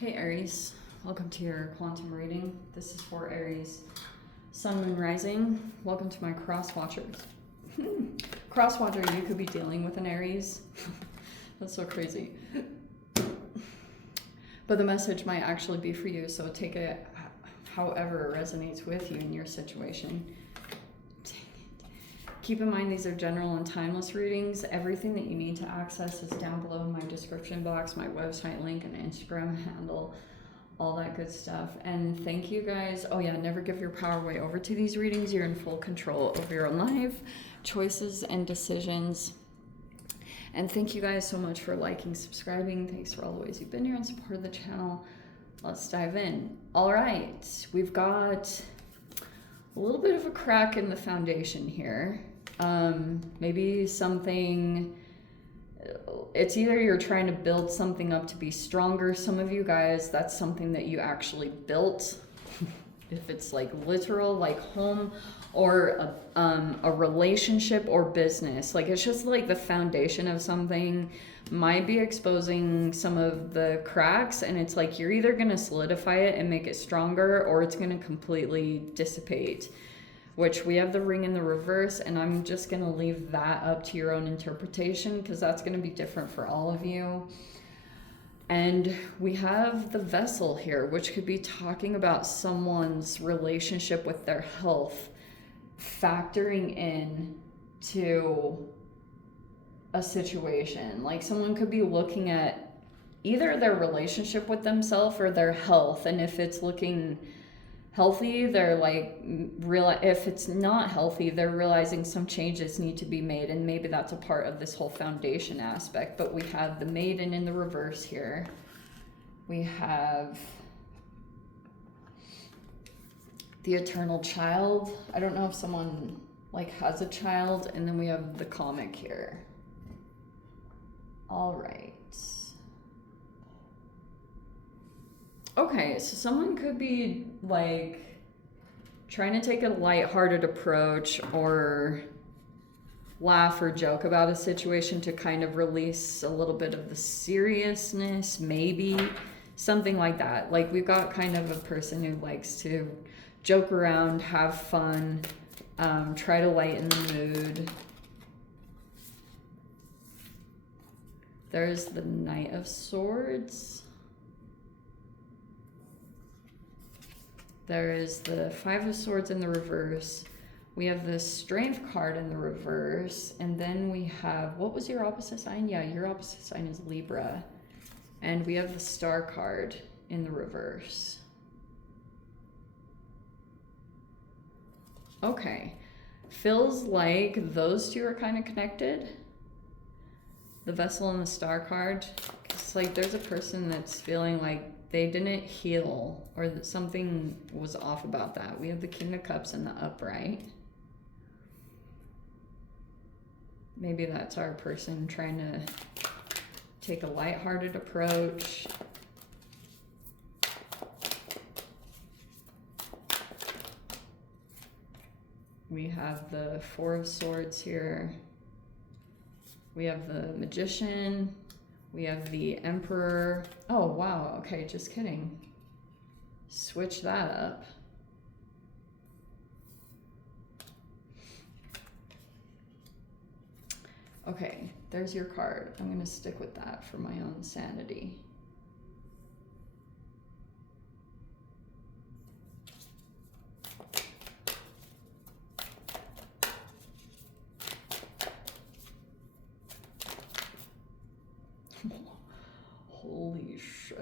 Hey Aries, welcome to your quantum reading. This is for Aries, Sun, Moon, Rising. Welcome to my cross watchers. Cross watcher, you could be dealing with an Aries. That's so crazy. But the message might actually be for you, so take it however it resonates with you in your situation. Keep in mind these are general and timeless readings. Everything that you need to access is down below in my description box, my website link and Instagram handle, all that good stuff. And thank you guys. Oh yeah, never give your power away over to these readings. You're in full control of your own life, choices and decisions. And thank you guys so much for liking, subscribing. Thanks for all the ways you've been here and supported the channel. Let's dive in. All right, we've got a little bit of a crack in the foundation here. Maybe something, it's either you're trying to build something up to be stronger. Some of you guys, that's something that you actually built. If it's like literal, like home, or a relationship or business, like it's just like the foundation of something might be exposing some of the cracks, and it's like you're either going to solidify it and make it stronger, or it's going to completely dissipate. Which we have the ring in the reverse, and I'm just going to leave that up to your own interpretation because that's going to be different for all of you. And we have the vessel here, which could be talking about someone's relationship with their health, factoring in to a situation. Like someone could be looking at either their relationship with themselves or their health, and if it's looking healthy, they're like if it's not healthy, they're realizing some changes need to be made, and maybe that's a part of this whole foundation aspect. But we have the maiden in the reverse here. We have the eternal child. I don't know if someone like has a child, and then we have the comic here. All right. Okay, so someone could be like trying to take a lighthearted approach or laugh or joke about a situation to kind of release a little bit of the seriousness, maybe something like that. Like we've got kind of a person who likes to joke around, have fun, try to lighten the mood. There's the Knight of Swords. There is the Five of Swords in the reverse. We have the Strength card in the reverse. And then we have, what was your opposite sign? Yeah, your opposite sign is Libra. And we have the Star card in the reverse. Okay. Feels like those two are kind of connected. The Vessel and the Star card. It's like there's a person that's feeling like they didn't heal, or that something was off about that. We have the King of Cups in the upright. Maybe that's our person trying to take a lighthearted approach. We have the Four of Swords here. We have the Magician. We have the Emperor. Oh, wow. Okay, just kidding. Switch that up. Okay, there's your card. I'm going to stick with that for my own sanity. Holy shit.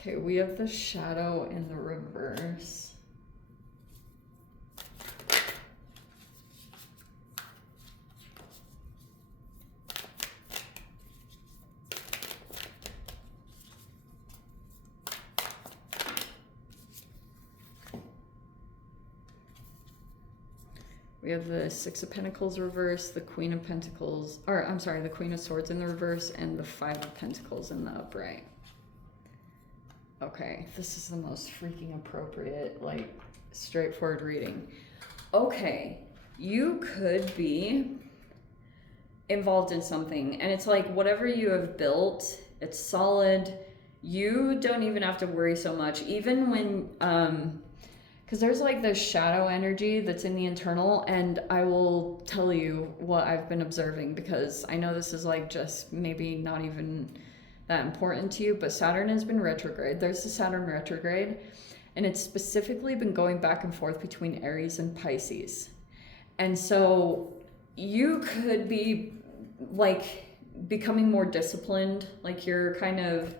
Okay, we have the Shadow in the reverse. We have the Six of Pentacles reverse, the Queen of Pentacles, or I'm sorry, the Queen of Swords in the reverse, and the Five of Pentacles in the upright. Okay, this is the most freaking appropriate, like, straightforward reading. Okay, you could be involved in something, and it's like whatever you have built, it's solid, you don't even have to worry so much. Even when, because there's like this shadow energy that's in the internal, and I will tell you what I've been observing, because I know this is like just maybe not even that important to you, but Saturn has been retrograde. There's the Saturn retrograde, and it's specifically been going back and forth between Aries and Pisces. And so you could be like becoming more disciplined, like you're kind of,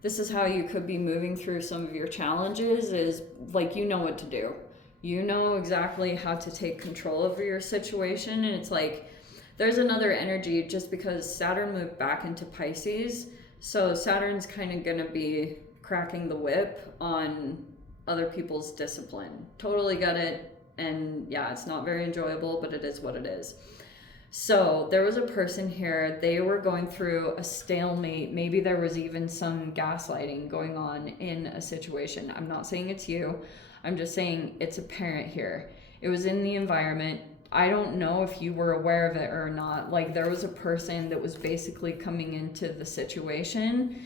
this is how you could be moving through some of your challenges, is like, you know what to do. You know exactly how to take control over your situation. And it's like, there's another energy just because Saturn moved back into Pisces. So Saturn's kind of going to be cracking the whip on other people's discipline. Totally get it. And yeah, it's not very enjoyable, but it is what it is. So there was a person here, they were going through a stalemate. Maybe there was even some gaslighting going on in a situation. I'm not saying it's you. I'm just saying it's apparent here. It was in the environment. I don't know if you were aware of it or not. Like, there was a person that was basically coming into the situation,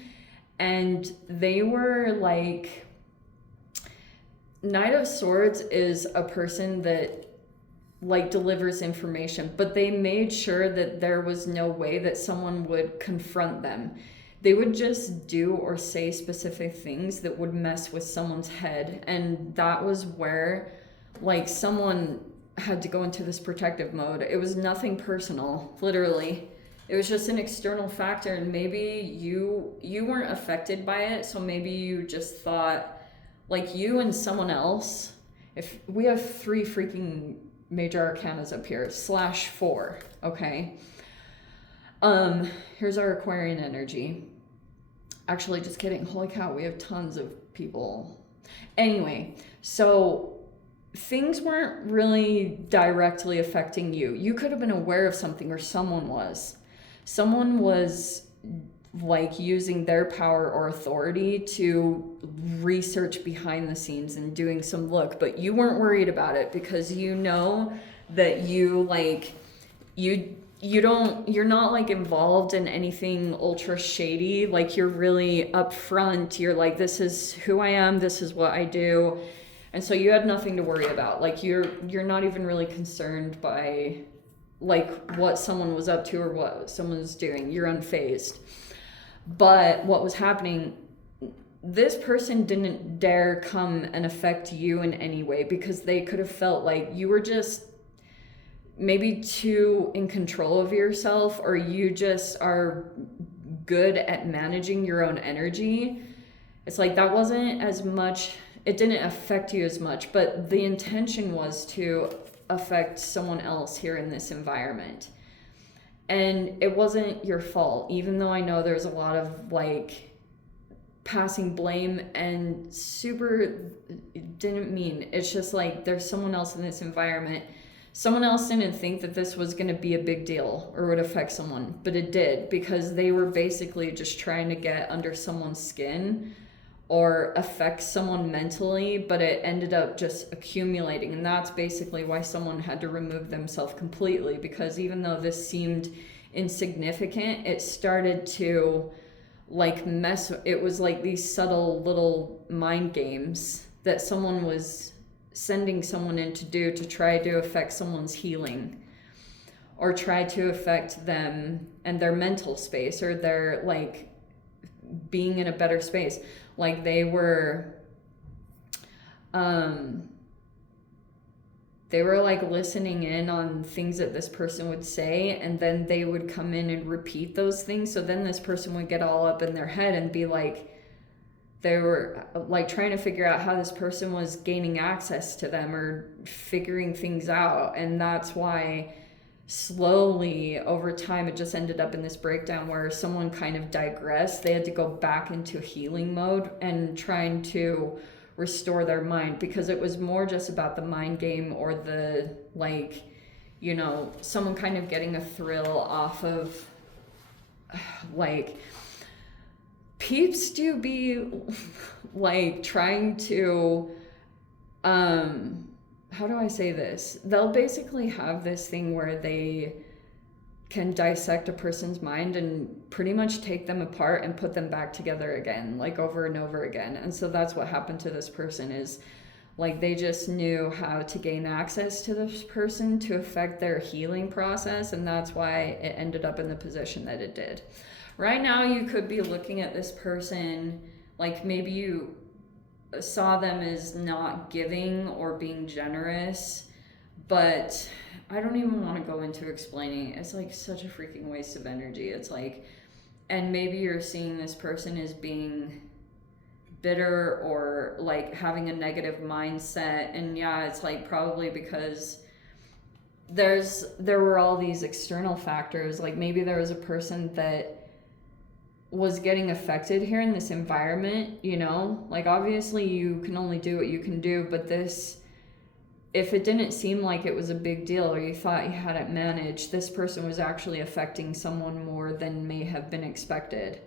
and they were like, Knight of Swords is a person that like delivers information, but they made sure that there was no way that someone would confront them. They would just do or say specific things that would mess with someone's head. And that was where like someone had to go into this protective mode. It was nothing personal, literally. It was just an external factor, and maybe you weren't affected by it, so maybe you just thought like you and someone else. If we have 3 freaking major arcanas up here, /4, okay? Here's our Aquarian energy. Actually, just kidding. Holy cow, we have tons of people. Anyway, so things weren't really directly affecting you. You could have been aware of something, or someone was. Someone was like using their power or authority to research behind the scenes and doing some look, but you weren't worried about it because you know that you like, you're not like involved in anything ultra shady. Like, you're really upfront. You're like, this is who I am, this is what I do. And so you had nothing to worry about. Like, you're not even really concerned by like what someone was up to or what someone was doing. You're unfazed. But what was happening, this person didn't dare come and affect you in any way, because they could have felt like you were just maybe too in control of yourself, or you just are good at managing your own energy. It's like that wasn't as much, it didn't affect you as much, but the intention was to affect someone else here in this environment. And it wasn't your fault, even though I know there's a lot of like passing blame, and super didn't mean. It's just like there's someone else in this environment. Someone else didn't think that this was going to be a big deal or would affect someone, but it did, because they were basically just trying to get under someone's skin or affect someone mentally, but it ended up just accumulating. And that's basically why someone had to remove themselves completely, because even though this seemed insignificant, it started to like mess. It was like these subtle little mind games that someone was sending someone in to do to try to affect someone's healing, or try to affect them and their mental space, or their like being in a better space. Like they were like listening in on things that this person would say, and then they would come in and repeat those things. So then this person would get all up in their head and be like, they were like trying to figure out how this person was gaining access to them or figuring things out. And that's why slowly over time it just ended up in this breakdown where someone kind of digressed. They had to go back into healing mode and trying to restore their mind, because it was more just about the mind game, or the like, you know, someone kind of getting a thrill off of like, peeps do be like trying to how do I say this? They'll basically have this thing where they can dissect a person's mind and pretty much take them apart and put them back together again, like over and over again. And so that's what happened to this person, is like they just knew how to gain access to this person to affect their healing process, and that's why it ended up in the position that it did. Right now, you could be looking at this person like maybe you saw them as not giving or being generous, but I don't even want to go into explaining. It's like such a freaking waste of energy. It's like, and maybe you're seeing this person as being bitter or like having a negative mindset. And yeah, it's like probably because there were all these external factors. Like maybe there was a person that was getting affected here in this environment, you know, like obviously you can only do what you can do, but this, if it didn't seem like it was a big deal or you thought you had it managed, this person was actually affecting someone more than may have been expected.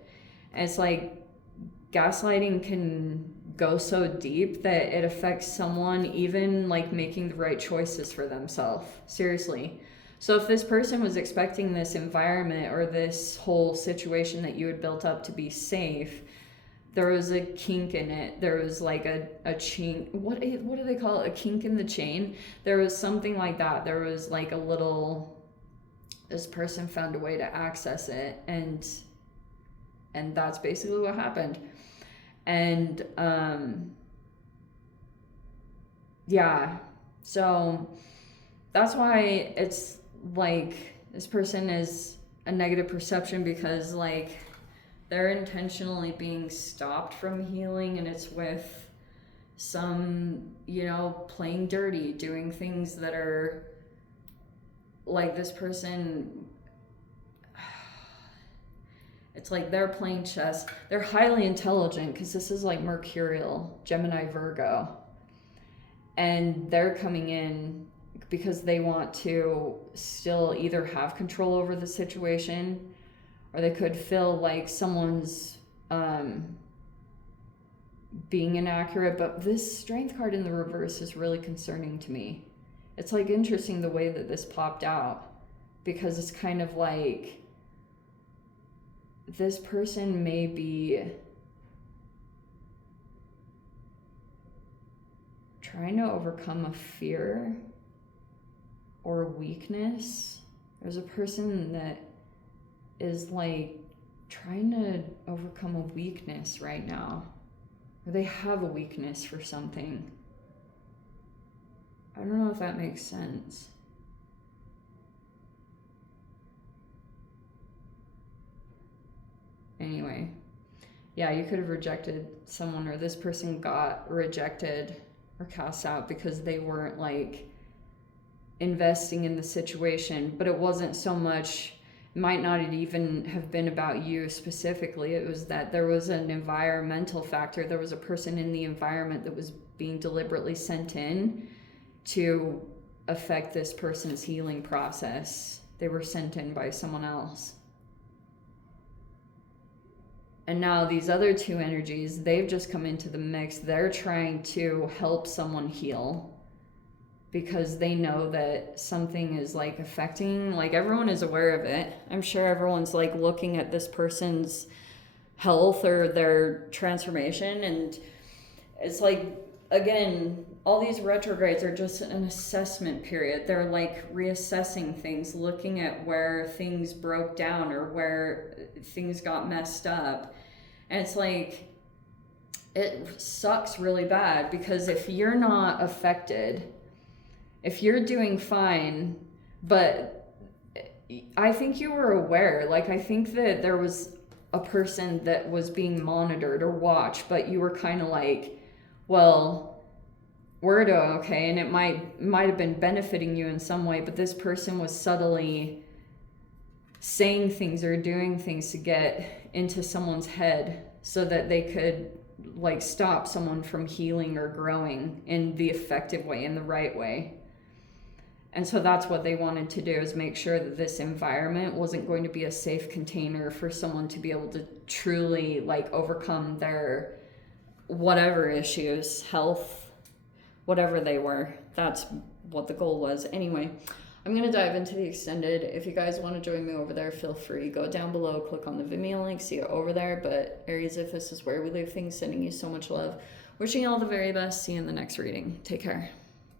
And it's like gaslighting can go so deep that it affects someone even like making the right choices for themselves. Seriously. So if this person was expecting this environment or this whole situation that you had built up to be safe, there was a kink in it. There was like a chink. What do they call it? A kink in the chain? There was something like that. There was like a little, this person found a way to access it, and that's basically what happened. And yeah, so that's why it's like this person is a negative perception, because like they're intentionally being stopped from healing, and it's with some, you know, playing dirty, doing things that are like this person, it's like they're playing chess. They're highly intelligent because this is like Mercurial, Gemini, Virgo. And they're coming in because they want to still either have control over the situation, or they could feel like someone's being inaccurate. But this Strength card in the reverse is really concerning to me. It's like interesting the way that this popped out, because it's kind of like this person may be trying to overcome a fear or a weakness. There's a person that is like trying to overcome a weakness right now, or they have a weakness for something. I don't know if that makes sense. Anyway, yeah, you could have rejected someone, or this person got rejected or cast out because they weren't like investing in the situation. But it wasn't so much, might not even have been about you specifically. It was that there was an environmental factor. There was a person in the environment that was being deliberately sent in to affect this person's healing process. They were sent in by someone else. And now these other two energies, they've just come into the mix. They're trying to help someone heal because they know that something is like affecting, like everyone is aware of it. I'm sure everyone's like looking at this person's health or their transformation. And it's like, again, all these retrogrades are just an assessment period. They're like reassessing things, looking at where things broke down or where things got messed up. And it's like, it sucks really bad, because if you're not affected, if you're doing fine, but I think you were aware, like I think that there was a person that was being monitored or watched, but you were kind of like, well, we're okay, and it might have been benefiting you in some way, but this person was subtly saying things or doing things to get into someone's head so that they could like stop someone from healing or growing in the effective way, in the right way. And so that's what they wanted to do, is make sure that this environment wasn't going to be a safe container for someone to be able to truly like overcome their whatever issues, health, whatever they were. That's what the goal was. Anyway, I'm going to dive into the extended. If you guys want to join me over there, feel free. Go down below, click on the Vimeo link, see it over there. But Aries, if this is where we leave things, sending you so much love. Wishing you all the very best. See you in the next reading. Take care.